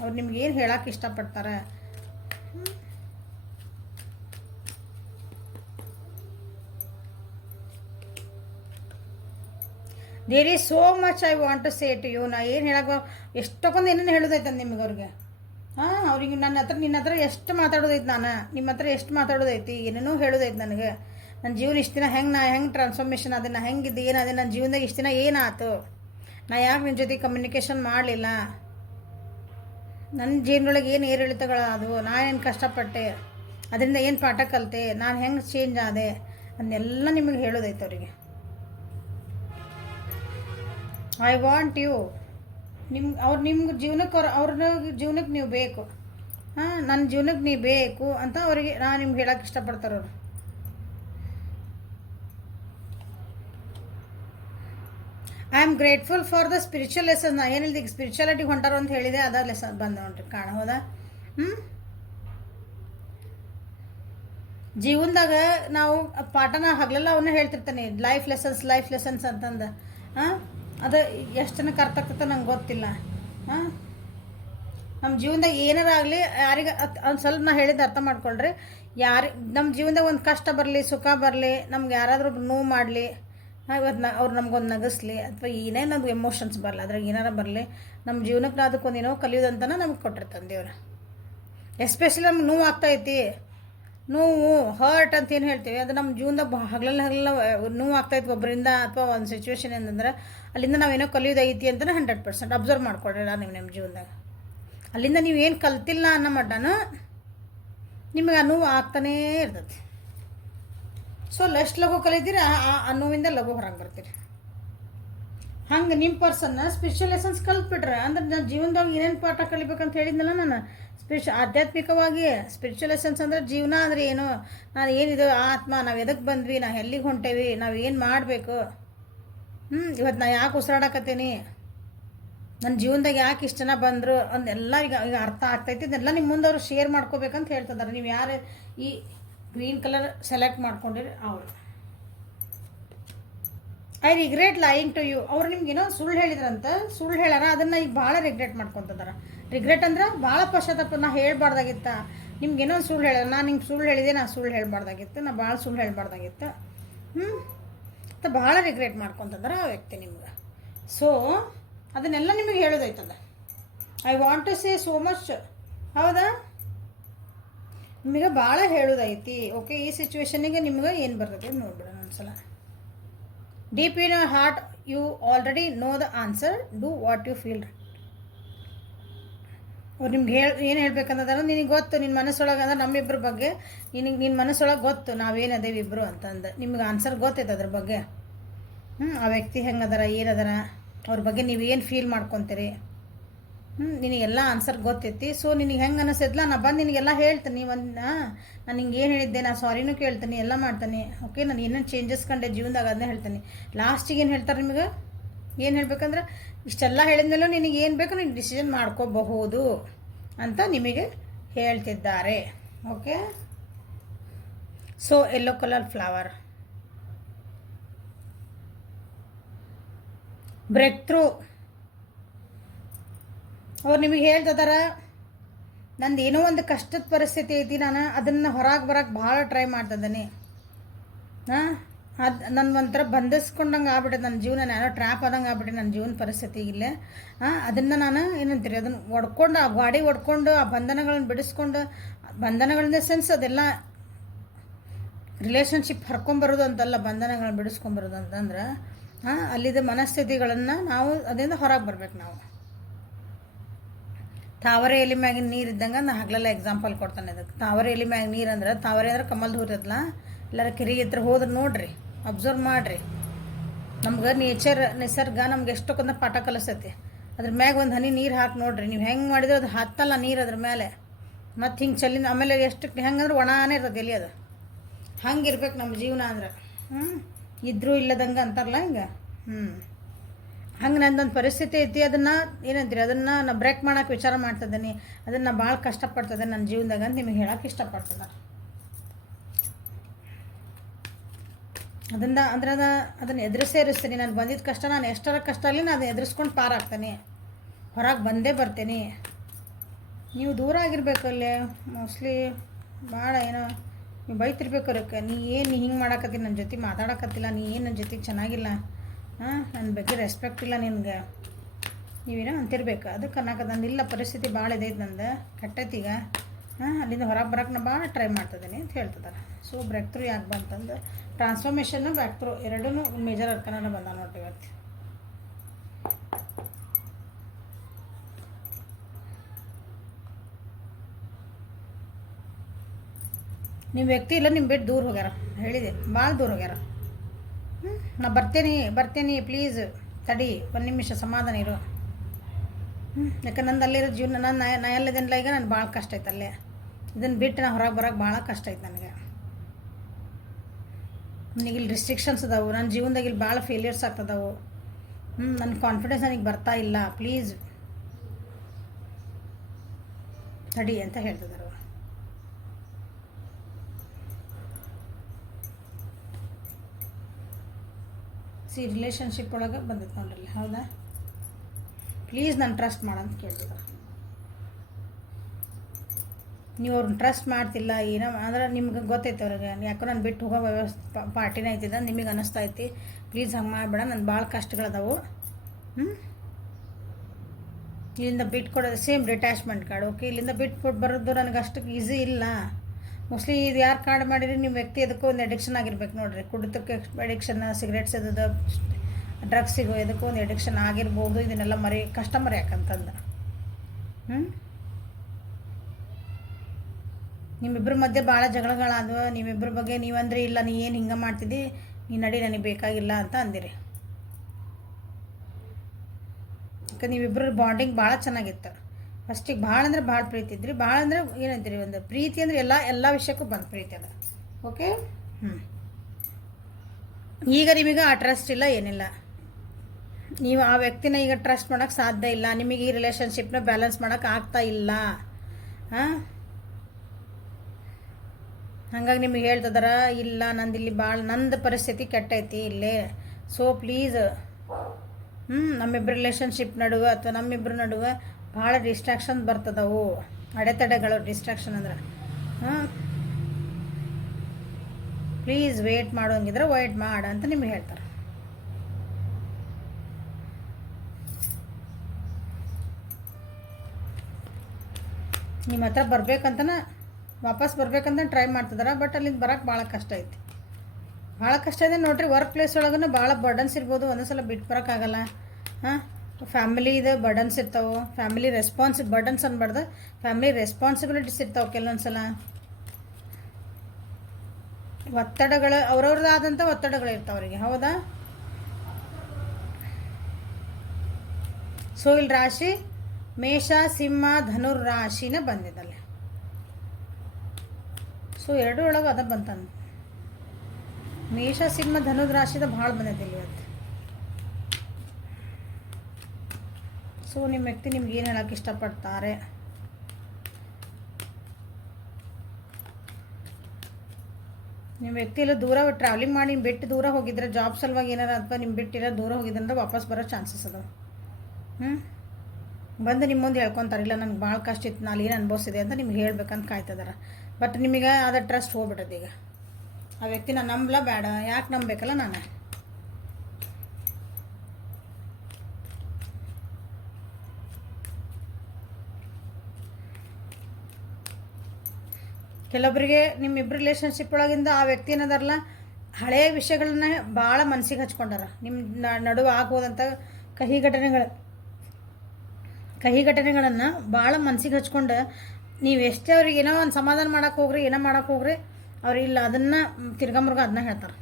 ಅವ್ರು ನಿಮ್ಗೆ ಏನು ಹೇಳೋಕ್ಕೆ ಇಷ್ಟಪಡ್ತಾರೆ. There is so much I want to say to you. ನಾ ಏನು ಹೇಳಕ್ಕೆ ಎಷ್ಟೊಂದು ಏನೇನು ಹೇಳೋದೈತೆ ನಿಮಗೆ ಅವ್ರಿಗೆ. ಅವ್ರಿಗೆ ನಿನ್ನ ಹತ್ರ ಎಷ್ಟು ಮಾತಾಡೋದೈತೆ, ನಿಮ್ಮ ಹತ್ರ ಎಷ್ಟು ಮಾತಾಡೋದೈತಿ, ಏನೇನೋ ಹೇಳೋದೈತೆ ನನಗೆ. ನನ್ನ ಜೀವನ ಇಷ್ಟು ದಿನ ಹೆಂಗೆ ಟ್ರಾನ್ಸ್ಫಾರ್ಮೇಷನ್ ಅದೇ, ನಾ ಹೆಂಗಿದ್ದು ಏನಾದೆ, ನನ್ನ ಜೀವನದಾಗ ಇಷ್ಟು ದಿನ ಏನಾಯ್ತು, ನಾ ಯಾಕೆ ನಿನ್ನ ಜೊತೆ ಕಮ್ಯುನಿಕೇಷನ್ ಮಾಡಲಿಲ್ಲ, ನನ್ನ ಜೀವನದೊಳಗೆ ಏನು ಏರಿಳಿತಗಳಾದವು, ನಾನೇನು ಕಷ್ಟಪಟ್ಟೆ, ಅದರಿಂದ ಏನು ಪಾಠ ಕಲಿತೆ, ನಾನು ಹೆಂಗೆ ಚೇಂಜ್ ಆದೆ ಅದನ್ನೆಲ್ಲ ನಿಮಗೆ ಹೇಳೋದೈತೆ ಅವರಿಗೆ. I want you. ನಿಮ್ಗೆ ಜೀವನಕ್ಕೆ ಅವ್ರ ಜೀವನಕ್ಕೆ ನೀವು ಬೇಕು, ನನ್ನ ಜೀವನಕ್ಕೆ ನೀವು ಬೇಕು ಅಂತ ಅವರಿಗೆ ನಾನು ನಿಮ್ಗೆ ಹೇಳೋಕ್ಕೆ ಇಷ್ಟಪಡ್ತಾರೆ ಅವರು. I am grateful for the spiritual lessons. ನಾ ಏನು ಹೇಳಿದೆ, ಸ್ಪಿರಿಚುವಾಲಿಟಿಗೆ ಹೊಂಟಾರೋ ಅಂತ ಹೇಳಿದೆ, ಅದ ಲೆಸನ್ ಬಂದ ನೋಡ್ರಿ ಕಾಣ. ಹೌದಾ? ಜೀವನದಾಗ ನಾವು ಪಾಠನ ಹಗಲೆಲ್ಲ ಅವನ್ನ ಹೇಳ್ತಿರ್ತಾನೆ, ಲೈಫ್ ಲೆಸನ್ಸ್ ಅಂತಂದು. ಅದು ಎಷ್ಟು ಜನಕ್ಕೆ ಅರ್ಥ ಆಗ್ತದೆ ನಂಗೆ ಗೊತ್ತಿಲ್ಲ. ನಮ್ಮ ಜೀವನದಾಗ ಏನಾರ ಆಗಲಿ, ಯಾರಿಗೆ ಒಂದು ಸ್ವಲ್ಪ ನಾ ಹೇಳಿದ್ದು ಅರ್ಥ ಮಾಡ್ಕೊಳ್ರಿ. ನಮ್ಮ ಜೀವನದಾಗ ಒಂದು ಕಷ್ಟ ಬರಲಿ, ಸುಖ ಬರಲಿ, ನಮ್ಗೆ ಯಾರಾದರೂ ನೋವು ಮಾಡಲಿ, ಇವತ್ತು ಅವ್ರು ನಮ್ಗೊಂದು ನಗಿಸ್ಲಿ, ಅಥವಾ ಏನೇನದು ಎಮೋಷನ್ಸ್ ಬರಲ್ಲ, ಅದ್ರಾಗ ಏನಾರ ಬರಲಿ, ನಮ್ಮ ಜೀವನಕ್ಕೆ ಅದಕ್ಕೊಂದು ಏನೋ ಕಲಿಯೋದಂತನ ನಮ್ಗೆ ಕೊಟ್ಟಿರ್ತಾನೆ ದೇವ್ರು. ಎಸ್ಪೆಷಲಿ ನಮ್ಗೆ ನೋವು ಆಗ್ತಾಯಿತಿ, ನೋವು ಹರ್ಟ್ ಅಂತ ಏನು ಹೇಳ್ತೀವಿ ಅದು ನಮ್ಮ ಜೀವನದಾಗ ಹಗಲೆಲ್ಲ ನೋವು ಆಗ್ತಾಯಿತ್ತು ಒಬ್ಬರಿಂದ ಅಥವಾ ಒಂದು ಸಿಚುವೇಶನ್ ಏನಂದ್ರೆ ಅಲ್ಲಿಂದ ನಾವೇನೋ ಕಲಿಯೋದೈತಿ ಅಂತ 100% ಅಬ್ಸರ್ವ್ ಮಾಡ್ಕೊಡ್ರಿ ನೀವು ನಿಮ್ಮ ಜೀವನದಾಗ. ಅಲ್ಲಿಂದ ನೀವು ಏನು ಕಲ್ತಿಲ್ಲ ಅನ್ನೋ ಮಟ್ಟನೂ ನಿಮಗೆ ಆ ನೋವು ಆಗ್ತಾನೇ ಇರ್ತೈತಿ. ಸೊ ಎಷ್ಟು ಲಘು ಕಲಿತೀರಿ ಆ ನೋವಿಂದ ಲಘು ಹೊರಗೆ ಬರ್ತೀರಿ. ಹಂಗೆ ನಿಮ್ಮ ಪರ್ಸನ್ನ ಸ್ಪಿರಿಚುವಲ್ ಲೆಸನ್ಸ್ ಕಲ್ತ್ಬಿಟ್ರೆ ಅಂದ್ರೆ ನನ್ನ ಜೀವನದಾಗ ಏನೇನು ಪಾಠ ಕಲಿಬೇಕಂತ ಹೇಳಿದ್ನಲ್ಲ ನಾನು ಆಧ್ಯಾತ್ಮಿಕವಾಗಿ ಸ್ಪಿರಿಚುವಲ್ ಲೆಸನ್ಸ್ ಅಂದರೆ ಜೀವನ ಅಂದರೆ ಏನು, ನಾನು ಏನಿದು ಆತ್ಮ, ನಾವು ಎದಕ್ಕೆ ಬಂದ್ವಿ, ನಾವು ಎಲ್ಲಿಗೆ ಹೊಂಟೇವಿ, ನಾವು ಏನು ಮಾಡಬೇಕು, ಇವತ್ತು ನಾ ಯಾಕೆ ಉಸಿರಾಡಕತ್ತೀನಿ, ನನ್ನ ಜೀವನದಾಗ ಯಾಕೆ ಇಷ್ಟು ಜನ ಬಂದರು ಅಂದೆಲ್ಲ ಈಗ ಅರ್ಥ ಆಗ್ತೈತಿ. ಇದೆಲ್ಲ ನಿಮ್ಮ ಮುಂದೆ ಅವರು ಶೇರ್ ಮಾಡ್ಕೋಬೇಕಂತ ಹೇಳ್ತಿದ್ದಾರೆ. ನೀವು ಯಾರು ಈ ಗ್ರೀನ್ ಕಲರ್ ಸೆಲೆಕ್ಟ್ ಮಾಡ್ಕೊಂಡಿರಿ ಅವರು. I regret lying to you. ಅವ್ರು ನಿಮ್ಗೇನೋ ಸುಳ್ಳು ಹೇಳಿದ್ರಂತ, ಸುಳ್ಳು ಹೇಳಾರ, ಅದನ್ನು ಈಗ ಭಾಳ ರಿಗ್ರೆಟ್ ಮಾಡ್ಕೊತಿದ್ದಾರೆ. ರಿಗ್ರೆಟ್ ಅಂದ್ರೆ ಭಾಳ ಪಶ್ಚಾತ್ತಾಪ, ನಾ ಹೇಳ್ಬಾರ್ದಾಗಿತ್ತ, ನಿಮ್ಗೇನೋ ಸುಳ್ಳು ಹೇಳ, ನಾನು ನಿಮ್ಗೆ ಸುಳ್ಳು ಹೇಳಿದೆ, ನಾ ಸುಳ್ಳು ಹೇಳ್ಬಾರ್ದಾಗಿತ್ತು, ನಾ ಭಾಳ ಸುಳ್ಳು ಹೇಳ್ಬಾರ್ದಾಗಿತ್ತು ಅಂತ ಭಾಳ ರಿಗ್ರೆಟ್ ಮಾಡ್ಕೊತಿದ್ದಾರೆ ಆ ವ್ಯಕ್ತಿ ನಿಮ್ಗೆ. ಸೊ ಅದನ್ನೆಲ್ಲ ನಿಮಗೆ ಹೇಳೋದೈತದ. I want to say so much. ಹೌದಾ, ನಿಮಗೆ ಭಾಳ ಹೇಳೋದೈತಿ. ಓಕೆ, ಈ ಸಿಚುವೇಶನಿಗೆ ನಿಮ್ಗೆ ಏನು ಬರ್ತೈತಿ ನೋಡ್ಬಿಡೋಣ ಒಂದ್ಸಲ. Deep in your heart you already know the answer, do what you feel. ಅವ್ರು ನಿಮ್ಗೆ ಏನು ಹೇಳ್ಬೇಕಂದ್ರೆ ನಿನಗೆ ಗೊತ್ತು, ನಿನ್ನ ಮನಸ್ಸೊಳಗೆ ಅಂದ್ರೆ ನಮ್ಮಿಬ್ಬರ ಬಗ್ಗೆ ನಿನ್ನ ಮನಸ್ಸೊಳಗೆ ಗೊತ್ತು ನಾವೇನದೇವಿ ಇಬ್ಬರು ಅಂತಂದು. ನಿಮ್ಗೆ ಆನ್ಸರ್ ಗೊತ್ತೈತೆ ಅದ್ರ ಬಗ್ಗೆ. ಆ ವ್ಯಕ್ತಿ ಹೆಂಗದಾರ, ಏನದಾರ, ಅವ್ರ ಬಗ್ಗೆ ನೀವೇನು ಫೀಲ್ ಮಾಡ್ಕೊತೀರಿ, ನಿನಗೆಲ್ಲ ಆನ್ಸರ್ ಗೊತ್ತೈತಿ. ಸೊ ನಿನಗೆ ಹೆಂಗೆ ಅನಿಸ್ತೈತಲ್ಲ, ನಾ ಬಂದು ನಿನಗೆಲ್ಲ ಹೇಳ್ತೀನಿ. ನಾನು ಹಿಂಗೆ ಏನು ಹೇಳಿದ್ದೆ, ನಾ ಸಾರಿನೂ ಕೇಳ್ತೀನಿ, ಎಲ್ಲ ಮಾಡ್ತೀನಿ. ಓಕೆ, ನಾನು ಏನೇನು ಚೇಂಜಸ್ ಕಂಡೆ ಜೀವನದಾಗ ಅದನ್ನೇ ಹೇಳ್ತೀನಿ. ಲಾಸ್ಟಿಗೆ ಏನು ಹೇಳ್ತಾರೆ ನಿಮಗೆ, ಏನು ಹೇಳ್ಬೇಕಂದ್ರೆ ಇಷ್ಟೆಲ್ಲ ಹೇಳಿದ್ಮೇಲೆ ನಿನಗೆ ಏನು ಬೇಕು ನೀನು ಡಿಸಿಷನ್ ಮಾಡ್ಕೋಬಹುದು ಅಂತ ನಿಮಗೆ ಹೇಳ್ತಿದ್ದಾರೆ. Okay, so yellow colour flower, breakthrough. ಅವ್ರು ನಿಮಗೆ ಹೇಳ್ತಿದಾರ, ನಂದು ಏನೋ ಒಂದು ಕಷ್ಟದ ಪರಿಸ್ಥಿತಿ ಐತಿ, ನಾನು ಅದನ್ನು ಹೊರಗೆ ಬರೋಕ್ಕೆ ಭಾಳ ಟ್ರೈ ಮಾಡ್ತಿದ್ದೀನಿ. ಅದು ನನ್ನ ಒಂಥರ ಬಂಧಿಸ್ಕೊಂಡಂಗೆ ಆಗ್ಬಿಟ್ಟೆ ನನ್ನ ಜೀವನ, ನಾನು ಟ್ರ್ಯಾಪ್ ಆದಂಗೆ ಆಗ್ಬಿಟ್ಟೆ ನನ್ನ ಜೀವನ ಪರಿಸ್ಥಿತಿ ಇಲ್ಲೇ. ಅದನ್ನು ನಾನು ಏನಂತೀರಿ, ಅದನ್ನು ಒಡ್ಕೊಂಡು, ಆ ಗಾಡಿ ಒಡ್ಕೊಂಡು, ಆ ಬಂಧನಗಳನ್ನ ಬಿಡಿಸ್ಕೊಂಡು, ಬಂಧನಗಳಿಂದ ಸೆನ್ಸ್ ಅದೆಲ್ಲ ರಿಲೇಷನ್ಶಿಪ್ ಹರ್ಕೊಂಬರೋದು ಅಂತಲ್ಲ, ಬಂಧನಗಳನ್ನ ಬಿಡಿಸ್ಕೊಂಬರೋದು ಅಂತಂದ್ರೆ ಅಲ್ಲಿದ್ದ ಮನಸ್ಥಿತಿಗಳನ್ನು ನಾವು ಅದರಿಂದ ಹೊರಗೆ ಬರ್ಬೇಕು. ನಾವು ತಾವರೆ ಎಲೆ ಮ್ಯಾಗಿನ ನೀರು ಇದ್ದಂಗೆ ನಾ ಹಗಲೆಲ್ಲ ಎಕ್ಸಾಂಪಲ್ ಕೊಡ್ತಾನೆ ಅದಕ್ಕೆ. ತಾವರೆ ಎಲೆ ಮ್ಯಾಗ ನೀರು ಅಂದ್ರೆ, ತಾವರೆ ಅಂದ್ರೆ ಕಮಲ್ದು ಹೂರದಲ್ಲ, ಎಲ್ಲರ ಕೆರೆಗೆ ಹತ್ರ ಹೋದ್ರೆ ನೋಡ್ರಿ, ಅಬ್ಸರ್ವ್ ಮಾಡಿರಿ. ನಮ್ಗೆ ನಿಸರ್ಗ ನಮ್ಗೆ ಎಷ್ಟೊಂದು ಪಾಠ ಕಲಿಸ್ತೈತಿ. ಅದ್ರ ಮ್ಯಾಗ ಒಂದು ಹನಿ ನೀರು ಹಾಕಿ ನೋಡ್ರಿ, ನೀವು ಹೆಂಗೆ ಮಾಡಿದ್ರೆ ಅದು ಹತ್ತಲ್ಲ ನೀರು ಅದ್ರ ಮೇಲೆ. ಮತ್ತು ಹಿಂಗೆ ಚಲ್ಲಿನ ಆಮೇಲೆ ಎಷ್ಟು ಹೆಂಗಂದ್ರೆ ಒಣಾನೇ ಇರ್ತದೆ ಎಲ್ಲಿ, ಅದು ಹಂಗೆ ಇರ್ಬೇಕು ನಮ್ಮ ಜೀವನ ಅಂದ್ರೆ. ಇದ್ರೂ ಇಲ್ಲದಂಗೆ ಅಂತಾರಲ್ಲ ಹಿಂಗೆ. ಹಂಗೆ ನಂದೊಂದು ಪರಿಸ್ಥಿತಿ ಐತಿ, ಅದನ್ನು ಏನಂತೀರಿ, ಅದನ್ನು ನಾ ಬ್ರೇಕ್ ಮಾಡೋಕೆ ವಿಚಾರ ಮಾಡ್ತಿದ್ದೀನಿ, ಅದನ್ನು ಭಾಳ ಕಷ್ಟಪಡ್ತದೆ ನನ್ನ ಜೀವನದಾಗ ಅಂತ ನಿಮಗೆ ಹೇಳೋಕೆ ಇಷ್ಟಪಡ್ತದೆ. ಅದನ್ನು ಎದುರಿಸ್ತೀನಿ. ನಾನು ಬಂದಿದ್ದ ಕಷ್ಟ, ನಾನು ಎಷ್ಟರ ಕಷ್ಟ ಆಗಲಿ ನಾನು ಅದನ್ನು ಎದುರಿಸ್ಕೊಂಡು ಪಾರಾಗ್ತೀನಿ, ಹೊರಗೆ ಬಂದೇ ಬರ್ತೀನಿ. ನೀವು ದೂರ ಆಗಿರ್ಬೇಕಲ್ಲೇ ಮೋಸ್ಟ್ಲಿ ಭಾಳ ಏನೋ ನೀವು ಬೈತಿರ್ಬೇಕು ಅವ್ರಕ್ಕೆ, ನೀ ಹಿಂಗೆ ಮಾಡಾಕತ್ತೀನಿ, ನನ್ನ ಜೊತೆ ಮಾತಾಡಕತ್ತಿಲ್ಲ, ನೀ ಏನು ನನ್ನ ಜೊತೆಗೆ ಚೆನ್ನಾಗಿಲ್ಲ, ನನ್ನ ಬಗ್ಗೆ ರೆಸ್ಪೆಕ್ಟ್ ಇಲ್ಲ ನಿನ್ಗೆ, ನೀವೇನೋ ಅಂತಿರ್ಬೇಕು. ಅದಕ್ಕೆ ಅನ್ನಕ್ಕೆ ನಂದಿಲ್ಲ, ಪರಿಸ್ಥಿತಿ ಭಾಳ ಇದೈತೆ ನಂದು, ಕೆಟ್ಟೈತೀಗ, ಅಲ್ಲಿಂದ ಹೊರಗೆ ಬರೋಕ್ಕೆ ನಾನು ಭಾಳ ಟ್ರೈ ಮಾಡ್ತಿದ್ದೀನಿ ಅಂತ ಹೇಳ್ತಿದ್ದಾರೆ. ಸೊ ಬ್ರೇಕ್ ಥ್ರೂ ಯಾಕೆ ಬಂತಂದು, ಟ್ರಾನ್ಸ್ಫಾರ್ಮೇಷನ್ನು ಬ್ರೇಕ್ ಥ್ರೂ ಎರಡೂ ಮೇಜರ್ ಅರ್ಕನ ಬಂದ ನೋಡ್ರಿ ಇವತ್ತು. ನಿಮ್ಮ ವ್ಯಕ್ತಿ ಇಲ್ಲ, ನಿಮ್ಮ ಬಿಟ್ಟು ದೂರ ಹೋಗ್ಯಾರ, ಹೇಳಿದೆ ಭಾಳ ದೂರ ಹೋಗ್ಯಾರ. ನಾ ಬರ್ತೀನಿ ಪ್ಲೀಸ್ ತಡಿ, ಒಂದು ನಿಮಿಷ ಸಮಾಧಾನ ಇರು. ಯಾಕೆ ನಂದು ಅಲ್ಲಿರೋ ಜೀವನ, ನಾ ಎಲ್ಲದಿಲ್ಲ, ಈಗ ನಾನು ಭಾಳ ಕಷ್ಟ ಐತೆ ಅಲ್ಲೇ. ಇದನ್ನು ಬಿಟ್ಟು ನಾ ಹೊರಗೆ ಬರೋಕ್ಕೆ ಭಾಳ ಕಷ್ಟ ಐತೆ ನನಗೆ. ನನಗಿಲ್ಲಿ ರಿಸ್ಟ್ರಿಕ್ಷನ್ಸ್ ಅದಾವು, ನನ್ನ ಜೀವನದಾಗ ಇಲ್ಲಿ ಭಾಳ ಫೇಲಿಯರ್ಸ್ ಆಗ್ತದವು. ನನ್ನ ಕಾನ್ಫಿಡೆನ್ಸ್ ನನಗೆ ಬರ್ತಾ ಇಲ್ಲ, ಪ್ಲೀಸ್ ತಡಿ ಅಂತ ಹೇಳ್ತಿದ್ದಾರೆ. ರಿಲೇಷನ್ಶಿಪ್ ಒಳಗೆ ಬಂದೈತೆ ನೋಡ್ರಿ, ಹೌದಾ, ಪ್ಲೀಸ್ ನಾನು ಟ್ರಸ್ಟ್ ಮಾಡಂತ ಕೇಳ್ತಿದ್ದಾರೆ. ನೀವು ಅವ್ರನ್ನ ಟ್ರಸ್ಟ್ ಮಾಡ್ತಿಲ್ಲ ಏನೋ ಅಂದ್ರೆ ನಿಮ್ಗೆ ಗೊತ್ತೈತೆ ಅವ್ರಿಗೆ, ಯಾಕೋ ನಾನು ಬಿಟ್ಟು ಹೋಗೋ ವ್ಯವಸ್ಥೆ ಪಾರ್ಟಿನ ಐತಿದ ನಿಮಗೆ ಅನ್ನಿಸ್ತಾ ಐತಿ. ಪ್ಲೀಸ್ ಹಂಗೆ ಮಾಡಬೇಡ, ನನ್ನ ಭಾಳ ಕಷ್ಟಗಳದಾವು. ಇಲ್ಲಿಂದ ಬಿಟ್ಟು ಕೊಡೋದು ಸೇಮ್ ಡಿಟ್ಯಾಚ್ಮೆಂಟ್ ಕಾರ್ಡ್. ಓಕೆ, ಇಲ್ಲಿಂದ ಬಿಟ್ಟು ಬರೋದು ನನಗೆ ಅಷ್ಟಕ್ಕೆ ಈಸಿ ಇಲ್ಲ. ಮೋಸ್ಟ್ಲಿ ಇದು ಯಾರು ಕಾಡ್ ಮಾಡಿರಿ ನಿಮ್ಮ ವ್ಯಕ್ತಿ ಅದಕ್ಕೂ ಒಂದು ಅಡಿಕ್ಷನ್ ಆಗಿರ್ಬೇಕು ನೋಡಿರಿ. ಕುಡಿತಕ್ಕೆ ಅಡಿಕ್ಷನ್, ಸಿಗರೇಟ್ಸ್ ಇದ್ದದ್ದು, ಡ್ರಗ್ಸಿಗೂ ಇದಕ್ಕೂ ಒಂದು ಅಡಿಕ್ಷನ್ ಆಗಿರ್ಬೋದು. ಇದನ್ನೆಲ್ಲ ಕಸ್ಟಮರ್ ಯಾಕಂತಂದು ನಿಮ್ಮಿಬ್ಬರ ಮಧ್ಯೆ ಭಾಳ ಜಗಳಗಳಾದವು. ನಿಮ್ಮಿಬ್ಬರ ಬಗ್ಗೆ ನೀವಂದ್ರೆ ಇಲ್ಲ, ನೀ ಏನು ಹಿಂಗೆ ಮಾಡ್ತಿದ್ದಿ, ನೀ ನಡಿ, ನನಗೆ ಬೇಕಾಗಿಲ್ಲ ಅಂತ ಅಂದಿರಿ. ಯಾಕೆ ನೀವಿಬ್ಬರ ಬಾಂಡಿಂಗ್ ಭಾಳ ಚೆನ್ನಾಗಿತ್ತು. ಫಸ್ಟಿಗೆ ಭಾಳ ಅಂದ್ರೆ ಭಾಳ ಪ್ರೀತಿ ಇದ್ರಿ. ಭಾಳ ಅಂದ್ರೆ ಏನಂತೀರಿ, ಒಂದು ಪ್ರೀತಿ ಅಂದರೆ ಎಲ್ಲ ವಿಷಯಕ್ಕೂ ಬಂದು ಪ್ರೀತಿ ಅದ. ಓಕೆ. ಈಗ ನಿಮಗೆ ಆ ಟ್ರಸ್ಟ್ ಇಲ್ಲ, ಏನಿಲ್ಲ. ನೀವು ಆ ವ್ಯಕ್ತಿನ ಈಗ ಟ್ರಸ್ಟ್ ಮಾಡೋಕ್ಕೆ ಸಾಧ್ಯ ಇಲ್ಲ. ನಿಮಗೆ ಈ ರಿಲೇಷನ್ಶಿಪ್ನ ಬ್ಯಾಲೆನ್ಸ್ ಮಾಡೋಕ್ಕೆ ಆಗ್ತಾ ಇಲ್ಲ. ಹಾಗಾಗಿ ನಿಮಗೆ ಹೇಳ್ತಿದಾರ, ಇಲ್ಲ ನಂದಿಲ್ಲಿ ಭಾಳ ನಂದು ಪರಿಸ್ಥಿತಿ ಕೆಟ್ಟೈತಿ ಇಲ್ಲೇ. ಸೊ ಪ್ಲೀಸ್ ನಮ್ಮಿಬ್ಬರ ರಿಲೇಷನ್ಶಿಪ್ ನಡುವೆ ಅಥವಾ ನಮ್ಮಿಬ್ಬರ ನಡುವೆ ಭಾಳ ಡಿಸ್ಟ್ರಾಕ್ಷನ್ ಬರ್ತದವು, ಅಡೆತಡೆಗಳು. ಡಿಸ್ಟ್ರಾಕ್ಷನ್ ಅಂದ್ರೆ ಪ್ಲೀಸ್ ವೇಟ್ ಮಾಡೋಂಗಿದ್ರೆ ವೇಟ್ ಮಾಡ ಅಂತ ನಿಮ್ಗೆ ಹೇಳ್ತಾರೆ. ನಿಮ್ಮ ಹತ್ರ ಬರ್ಬೇಕಂತನ, ವಾಪಸ್ ಬರ್ಬೇಕಂತ ಟ್ರೈ ಮಾಡ್ತಿದಾರ. ಬಟ್ ಅಲ್ಲಿಂದ ಬರೋಕ್ಕೆ ಭಾಳ ಕಷ್ಟ ಐತಿ. ಭಾಳ ಕಷ್ಟ ಇದೆ ನೋಡ್ರಿ. ವರ್ಕ್ ಪ್ಲೇಸ್ ಒಳಗೂ ಭಾಳ ಬರ್ಡನ್ಸ್ ಇರ್ಬೋದು. ಒಂದೊಂದ್ಸಲ ಬಿಟ್ಟು ಬರೋಕ್ಕಾಗಲ್ಲ. ಫ್ಯಾಮಿಲಿದು ಬರ್ಡನ್ಸ್ ಇರ್ತಾವೆ. ಫ್ಯಾಮಿಲಿ ಬರ್ಡನ್ಸ್ ಅನ್ಬಾರ್ದು, ಫ್ಯಾಮಿಲಿ ರೆಸ್ಪಾನ್ಸಿಬಿಲಿಟೀಸ್ ಇರ್ತಾವೆ ಕೆಲವೊಂದು ಸಲ. ಒತ್ತಡಗಳು, ಅವ್ರವ್ರದ್ದಾದಂಥ ಒತ್ತಡಗಳು ಇರ್ತಾವೆ ಅವರಿಗೆ. ಹೌದಾ? ಸೊ ಇಲ್ಲಿ ರಾಶಿ ಮೇಷ, ಸಿಂಹ, ಧನುರ್ ರಾಶಿನ ಬಂದಿದ್ದಲ್ಲ. ಸೊ ಎರಡು ಒಳಗೆ ಅದ ಬಂತಂದು. ಮೇಷ, ಸಿಂಹ, ಧನುರ್ ರಾಶಿದ ಭಾಳ ಬಂದಿದ್ದಿಲ್ಲ ಇವತ್ತು. ಸೊ ನಿಮ್ಮ ವ್ಯಕ್ತಿ ನಿಮ್ಗೆ ಏನು ಹೇಳೋಕ್ಕೆ ಇಷ್ಟಪಡ್ತಾರೆ? ನಿಮ್ಮ ವ್ಯಕ್ತಿ ಎಲ್ಲ ದೂರ ಟ್ರಾವೆಲಿಂಗ್ ಮಾಡಿ ಬಿಟ್ಟು ದೂರ ಹೋಗಿದ್ರೆ, ಜಾಬ್ ಸಲುವಾಗಿ ಏನಾರ ಅಥವಾ ನಿಮ್ಮ ಬಿಟ್ಟಿರೋ ದೂರ ಹೋಗಿದ್ರೆ ವಾಪಸ್ ಬರೋ ಚಾನ್ಸಸ್ ಅದಾವೆ. ಬಂದು ನಿಮ್ಮ ಮುಂದೆ ಹೇಳ್ಕೊತಾರೆ, ಇಲ್ಲ ನನಗೆ ಭಾಳ ಕಷ್ಟ ಇತ್ತು, ನಾನು ಏನು ಅನುಭವಿಸಿದೆ ಅಂತ ನಿಮ್ಗೆ ಹೇಳ್ಬೇಕಂತ ಕಾಯ್ತಿದಾರೆ. ಬಟ್ ನಿಮಗೆ ಅದ ಟ್ರಸ್ಟ್ ಹೋಗ್ಬಿಟ್ಟದೆ. ಈಗ ಆ ವ್ಯಕ್ತಿನ ನಂಬಲ ಬೇಡ, ಯಾಕೆ ನಂಬಬೇಕಲ್ಲ ನಾನು. ಕೆಲವೊಬ್ಬರಿಗೆ ನಿಮ್ಮಿಬ್ಬರು ರಿಲೇಷನ್ಶಿಪ್ ಒಳಗಿಂದ ಆ ವ್ಯಕ್ತಿ ಏನದಾರಲ್ಲ, ಹಳೆಯ ವಿಷಯಗಳನ್ನ ಭಾಳ ಮನಸ್ಸಿಗೆ ಹಚ್ಕೊಂಡಾರ. ನಿಮ್ಮ ನಡುವೆ ಆಗೋದಂಥ ಕಹಿ ಘಟನೆಗಳನ್ನು ಭಾಳ ಮನಸ್ಸಿಗೆ ಹಚ್ಕೊಂಡು, ನೀವು ಎಷ್ಟೇ ಅವ್ರಿಗೆ ಏನೋ ಒಂದು ಸಮಾಧಾನ ಮಾಡೋಕೆ ಹೋಗ್ರಿ, ಏನೋ ಮಾಡೋಕೆ ಹೋಗ್ರಿ, ಅವ್ರು ಇಲ್ಲ ಅದನ್ನು ತಿರ್ಗಮುರ್ಗ ಅದನ್ನ ಹೇಳ್ತಾರೆ.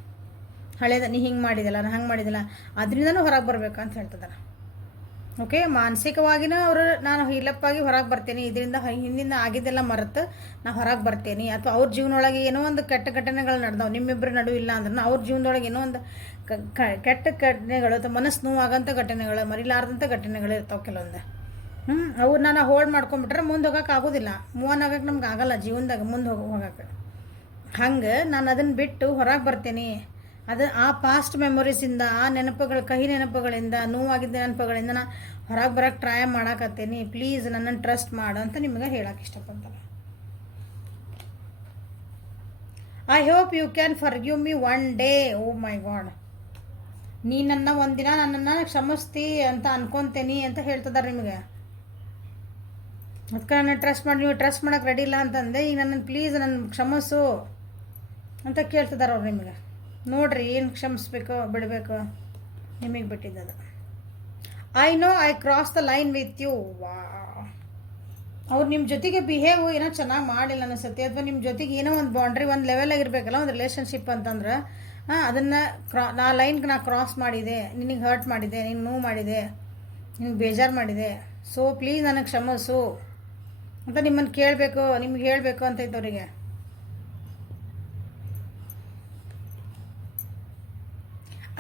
ಹಳೇದ ನೀ ಹಿಂಗೆ ಮಾಡಿದಿಲ್ಲ, ನಾನು ಹಂಗೆ ಮಾಡಿದಿಲ್ಲ, ಅದರಿಂದನೂ ಹೊರಗೆ ಬರ್ಬೇಕಂತ ಹೇಳ್ತಿದ್ದಾರೆ. ಓಕೆ. ಮಾನಸಿಕವಾಗಿನೂ ಅವರು ನಾನು ಹೀಲಪ್ಪಾಗಿ ಹೊರಗೆ ಬರ್ತೀನಿ, ಇದರಿಂದ ಹಿಂದಿಂದ ಆಗಿದ್ದೆಲ್ಲ ಮರೆತು ನಾ ಹೊರಗೆ ಬರ್ತೀನಿ. ಅಥವಾ ಅವ್ರ ಜೀವನೊಳಗೆ ಏನೋ ಒಂದು ಕೆಟ್ಟ ಘಟನೆಗಳು ನಡೆದವು, ನಿಮ್ಮಿಬ್ಬರ ನಡುವೆ ಇಲ್ಲ ಅಂದ್ರೆ ಅವ್ರ ಜೀವನದೊಳಗೆ ಏನೋ ಒಂದು ಕೆಟ್ಟ ಘಟನೆಗಳು ಅಥವಾ ಮನಸ್ಸು ನೋವಾಗಂಥ ಘಟನೆಗಳು, ಮರಿಲಾರ್ದಂಥ ಘಟನೆಗಳು ಇರ್ತಾವೆ ಕೆಲವೊಂದು. ಅವ್ರು ನಾನು ಹೋಲ್ಡ್ ಮಾಡ್ಕೊಂಬಿಟ್ರೆ ಮುಂದೆ ಹೋಗೋಕೆ ಆಗೋದಿಲ್ಲ. ಮೂವ್ ಆನ್ ಆಗಕ್ಕೆ ನಮ್ಗೆ ಆಗೋಲ್ಲ ಜೀವನದಾಗ ಮುಂದೆ ಹೋಗೋಕೆ. ಹಂಗೆ ನಾನು ಅದನ್ನು ಬಿಟ್ಟು ಹೊರಗೆ ಬರ್ತೀನಿ. ಅದು ಆ ಪಾಸ್ಟ್ ಮೆಮೊರೀಸಿಂದ, ಆ ನೆನಪುಗಳು, ಕಹಿ ನೆನಪುಗಳಿಂದ, ನೋವಾಗಿದ್ದ ನೆನಪುಗಳಿಂದ ನಾನು ಹೊರಗೆ ಬರೋಕ್ಕೆ ಟ್ರೈ ಮಾಡಾಕತ್ತೀನಿ. ಪ್ಲೀಸ್ ನನ್ನನ್ನು ಟ್ರಸ್ಟ್ ಮಾಡು ಅಂತ ನಿಮಗೆ ಹೇಳೋಕ್ಕೆ ಇಷ್ಟಪಡ್ತಾರೆ. I hope you can forgive me one day. Oh my God, ನೀ ನನ್ನ ಒಂದಿನ ನನ್ನನ್ನು ಕ್ಷಮಿಸ್ತಿ ಅಂತ ಅನ್ಕೊತೀನಿ ಅಂತ ಹೇಳ್ತಿದ್ದಾರೆ ನಿಮಗೆ. ಅದಕ್ಕೆ ನನ್ನ ಟ್ರಸ್ಟ್ ಮಾಡಿ, ನೀವು ಟ್ರಸ್ಟ್ ಮಾಡೋಕೆ ರೆಡಿ ಇಲ್ಲ ಅಂತಂದೆ. ಈಗ ನನ್ನನ್ನು ಪ್ಲೀಸ್ ನನ್ನ ಕ್ಷಮಿಸು ಅಂತ ಕೇಳ್ತಿದ್ದಾರೆ ಅವ್ರು ನಿಮಗೆ. ನೋಡ್ರಿ ಏನು ಕ್ಷಮಿಸ್ಬೇಕು ಬಿಡಬೇಕು ನಿಮಗೆ ಬಿಟ್ಟಿದ್ದದು. I know I cross the line with you. ವಾ, ಅವ್ರು ನಿಮ್ಮ ಜೊತೆಗೆ ಬಿಹೇವ್ ಏನೋ ಚೆನ್ನಾಗಿ ಮಾಡಿಲ್ಲ ಅನಿಸುತ್ತೆ. ಅಥವಾ ನಿಮ್ಮ ಜೊತೆಗೆ ಏನೋ ಒಂದು ಬೌಂಡ್ರಿ, ಒಂದು ಲೆವೆಲಾಗಿ ಇರಬೇಕಲ್ಲ ಒಂದು ರಿಲೇಷನ್ಶಿಪ್ ಅಂತಂದ್ರೆ, ಅದನ್ನು ಆ ಲೈನ್ಗೆ ನಾ ಕ್ರಾಸ್ ಮಾಡಿದೆ, ನಿನಗೆ ಹರ್ಟ್ ಮಾಡಿದೆ, ನಿನಗೆ ನೋವು ಮಾಡಿದೆ, ನಿನಗೆ ಬೇಜಾರು ಮಾಡಿದೆ. ಸೊ ಪ್ಲೀಸ್ ನನಗೆ ಕ್ಷಮಿಸು ಅಂತ ನಿಮ್ಮನ್ನು ಕೇಳಬೇಕು, ನಿಮ್ಗೆ ಹೇಳಬೇಕು ಅಂತ ಇತ್ತು ಅವರಿಗೆ.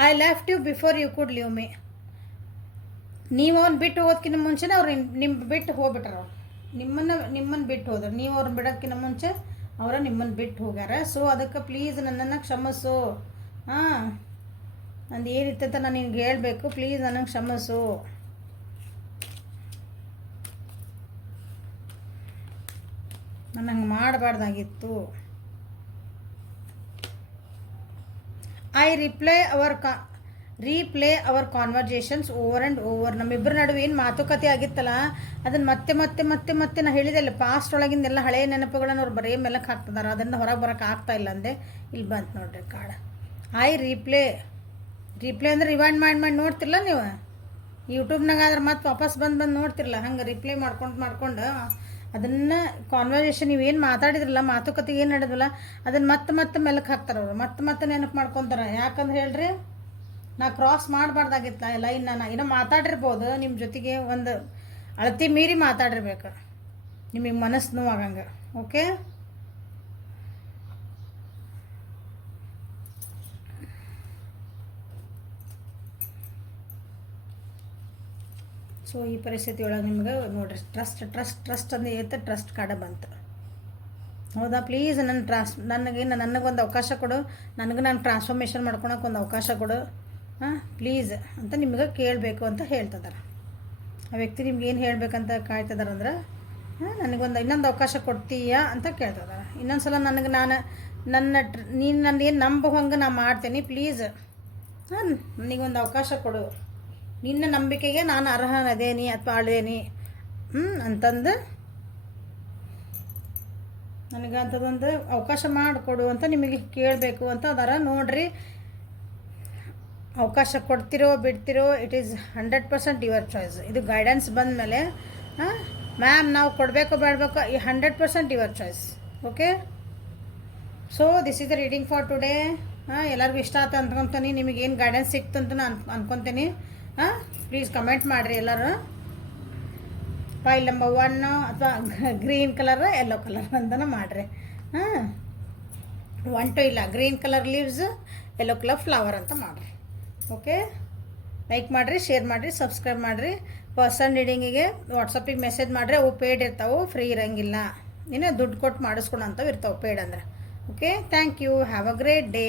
I left you before you could leave me. ನೀವು ಅವ್ನು ಬಿಟ್ಟು ಹೋಗೋದಕ್ಕಿಂತ ಮುಂಚೆನೇ ಅವ್ರು ನಿಮ್ಮ ಬಿಟ್ಟು ಹೋಗ್ಬಿಟ್ರ. ಅವ್ರು ನಿಮ್ಮನ್ನು ಬಿಟ್ಟು ಹೋದ್ರು. ನೀವು ಅವ್ರನ್ನ ಬಿಡೋಕ್ಕಿಂತ ಮುಂಚೆ ಅವರು ನಿಮ್ಮನ್ನು ಬಿಟ್ಟು ಹೋಗ್ಯಾರ. ಸೊ ಅದಕ್ಕೆ ಪ್ಲೀಸ್ ನನ್ನನ್ನು ಕ್ಷಮಿಸು. ನಂದು ಏನಿತ್ತಂತ ನಾನು ನಿನ್ಗೆ ಹೇಳಬೇಕು, ಪ್ಲೀಸ್ ನನಗೆ ಕ್ಷಮಿಸು. ನಾನು ಹಂಗೆ ಮಾಡಬಾರ್ದಾಗಿತ್ತು. I reply replay our conversations over and over. ನಮ್ಮಿಬ್ಬರ ನಡುವೆ ಏನು ಮಾತುಕತೆ ಆಗಿತ್ತಲ್ಲ ಅದನ್ನು ಮತ್ತೆ ಮತ್ತೆ ಮತ್ತೆ ಮತ್ತೆ ನಾನು ಹೇಳಿದೆಲ್ಲ ಪಾಸ್ಟ್ ಒಳಗಿಂದೆಲ್ಲ ಹಳೆಯ ನೆನಪುಗಳನ್ನು ಅವ್ರು ಬರೀ ಮೆಲಕ್ಕೆ ಹಾಕ್ತಿದ್ದಾರೆ. ಅದರಿಂದ ಹೊರಗೆ ಬರೋಕೆ ಆಗ್ತಾ ಇಲ್ಲ ಅಂದೆ. ಇಲ್ಲಿ ಬಂತು ನೋಡ್ರಿ ಕಾರ್ಡ್. ಐ ರೀಪ್ಲೇ ಅಂದರೆ ರಿವೈಂಡ್ ಮಾಡಿ ನೋಡ್ತಿರಲ್ಲ ನೀವು ಯೂಟ್ಯೂಬ್ನಾಗ ಆದ್ರೆ ಮತ್ತೆ ವಾಪಸ್ ಬಂದು ನೋಡ್ತಿರಲ್ಲ, ಹಂಗೆ ರಿಪ್ಲೈ ಮಾಡ್ಕೊಂಡು ಅದನ್ನು ಕಾನ್ವರ್ಸೇಷನ್ ನೀವೇನು ಮಾತಾಡಿದ್ರಲ್ಲ, ಮಾತುಕತೆಗೆ ಏನು ನಡೆದಲ್ಲ ಅದನ್ನು ಮತ್ತೆ ಮತ್ತೆ ಮೆಲಕ್ಕೆ ಹಾಕ್ತಾರೆ ಅವರು, ಮತ್ತೆ ಮತ್ತೆ ನೆನಪು ಮಾಡ್ಕೊತಾರೆ. ಯಾಕಂದ್ರೆ ಹೇಳ್ರಿ, ನಾ ಕ್ರಾಸ್ ಮಾಡಬಾರ್ದಾಗಿತ್ತು ಇಲ್ಲ ಇನ್ನು ನಾ ಏನೋ ಮಾತಾಡಿರ್ಬೋದು ನಿಮ್ಮ ಜೊತೆಗೆ, ಒಂದು ಅಳತಿ ಮೀರಿ ಮಾತಾಡಿರ್ಬೇಕು, ನಿಮಗೆ ಮನಸ್ಸು ನೋವಾಗಂಗೆ. ಓಕೆ, ಸೊ ಈ ಪರಿಸ್ಥಿತಿ ಒಳಗೆ ನಿಮ್ಗೆ ನೋಡ್ರಿ ಟ್ರಸ್ಟ್ ಅಂದ್ರೆ ಏತ ಟ್ರಸ್ಟ್ ಕಾರ್ಡ ಬಂತು. ಹೌದಾ, ಪ್ಲೀಸ್ ನನಗೊಂದು ಅವಕಾಶ ಕೊಡು, ನಾನು ಟ್ರಾನ್ಸ್ಫಾರ್ಮೇಷನ್ ಮಾಡ್ಕೊಳಕ್ಕೆ ಒಂದು ಅವಕಾಶ ಕೊಡು, ಹಾಂ ಪ್ಲೀಸ್ ಅಂತ ನಿಮ್ಗೆ ಕೇಳಬೇಕು ಅಂತ ಹೇಳ್ತಿದ್ದಾರೆ. ಆ ವ್ಯಕ್ತಿ ನಿಮ್ಗೆ ಏನು ಹೇಳಬೇಕಂತ ಕಾಯ್ತಿದ್ದಾರೆ ಅಂದ್ರೆ, ನನಗೊಂದು ಇನ್ನೊಂದು ಅವಕಾಶ ಕೊಡ್ತೀಯಾ ಅಂತ ಕೇಳ್ತಿದ್ದಾರೆ. ಇನ್ನೊಂದು ಸಲ ನೀನು ನನ್ನ ಏನು ನಂಬೋ ಹಂಗೆ ನಾನು ಮಾಡ್ತೀನಿ, ಪ್ಲೀಸ್ ನನಗೊಂದು ಅವಕಾಶ ಕೊಡು, ನಿನ್ನ ನಂಬಿಕೆಗೆ ನಾನು ಅರ್ಹನದೇನಿ ಅಥವಾ ಅಳೇನಿ ಅಂತಂದು ನನಗೆ ಅಂಥದ್ದೊಂದು ಅವಕಾಶ ಮಾಡಿಕೊಡು ಅಂತ ನಿಮಗೆ ಕೇಳಬೇಕು ಅಂತ ಅದಾರ. ನೋಡ್ರಿ, ಅವಕಾಶ ಕೊಡ್ತಿರೋ ಬಿಡ್ತಿರೋ ಇಟ್ ಈಸ್ 100% ಯುವರ್ ಚಾಯ್ಸ್. ಇದು ಗೈಡೆನ್ಸ್ ಬಂದ ಮೇಲೆ ಮ್ಯಾಮ್ ನಾವು ಕೊಡಬೇಕು ಬೇಡಬೇಕು 100% your choice. Okay, so this is the reading for today. ಎಲ್ಲರಿಗೂ ಇಷ್ಟ ಆಯ್ತು ಅಂದ್ಕೊತೀನಿ, ನಿಮಗೇನು ಗೈಡೆನ್ಸ್ ಸಿಕ್ತು ಅಂತ ನಾನು ಅನ್ಕೊತೀನಿ. ಪ್ಲೀಸ್ ಕಮೆಂಟ್ ಮಾಡಿರಿ ಎಲ್ಲರೂ. ಫೈಲ್ ನಂಬರ್ 1 ಅಥವಾ ಗ್ರೀನ್ ಕಲರ್ ಯೆಲ್ಲೋ ಕಲರ್ ಅಂತಲೂ ಮಾಡಿರಿ. 1 2 ಇಲ್ಲ, green colour leaves yellow colour flower ಅಂತ ಮಾಡಿರಿ. ಓಕೆ, ಲೈಕ್ ಮಾಡಿರಿ, ಶೇರ್ ಮಾಡಿರಿ, ಸಬ್ಸ್ಕ್ರೈಬ್ ಮಾಡಿರಿ. ಪರ್ಸನ್ ರೀಡಿಂಗಿಗೆ ವಾಟ್ಸಪ್ಪಿಗೆ ಮೆಸೇಜ್ ಮಾಡಿರಿ. ಅವು ಪೇಯ್ಡ್ ಇರ್ತಾವೆ, ಫ್ರೀ ಇರೋಂಗಿಲ್ಲ. ದುಡ್ಡು ಕೊಟ್ಟು ಮಾಡಿಸ್ಕೊಳಂಥವು ಇರ್ತಾವೆ ಪೇಯ್ಡ್ ಅಂದ್ರೆ. Okay, thank you, have a great day.